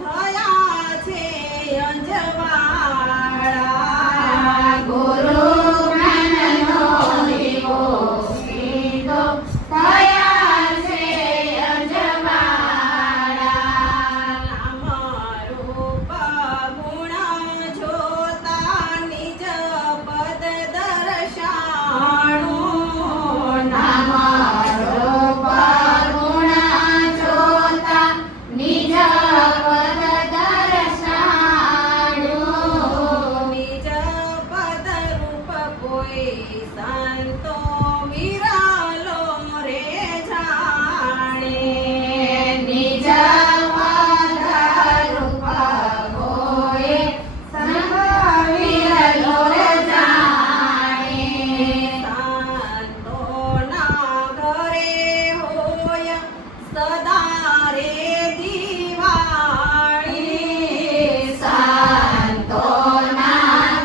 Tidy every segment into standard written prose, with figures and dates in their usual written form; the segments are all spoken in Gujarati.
થયા છે અંજવાળા ગુરુ જ્ઞાનનો દીવો સીધો થયા છે અંજવાળા. નામ રૂપ ગુણ જોતા નિજ પદ દર્શાણું. નામ રૂપ ગુણ જોતા નિજ પદ દર્શાણું. નિજ પદ રૂપ કોઈ સંતો વિરલો રે જાણે. નિજ પદ રૂપ કોઈ સંત વિરલો જાણે. સંતોના ઘરે હોય સદા રે દિવાળી. સંતોના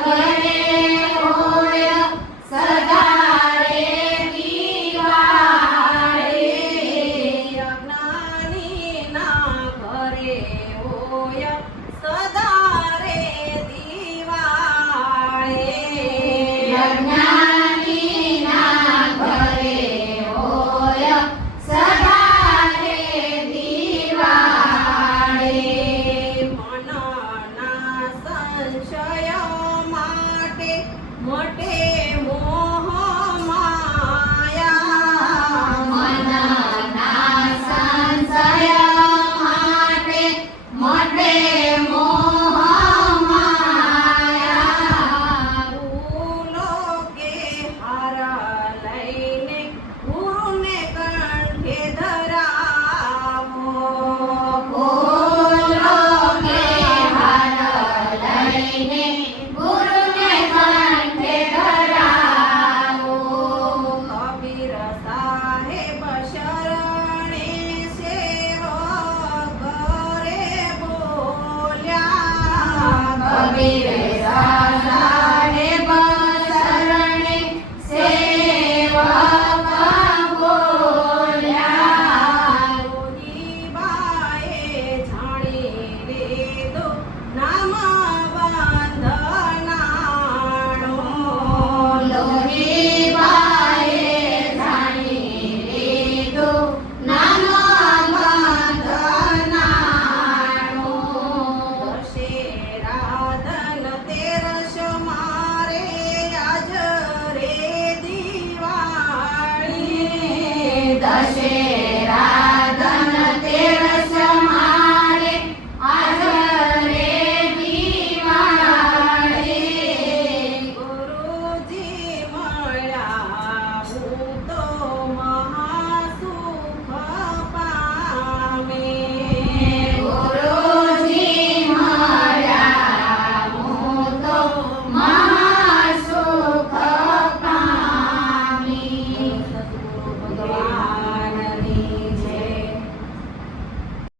ઘરે હોય સદા રે દિવાળી. અજ્ઞાનીના ઘરે હોય સદા રે દિવાળી. અજ્ઞાનીના ઘરે હોય સદા રે દિવાળી. મનના સંશય માટે મટે મોહ માયા. મનના સંશય માટે મટે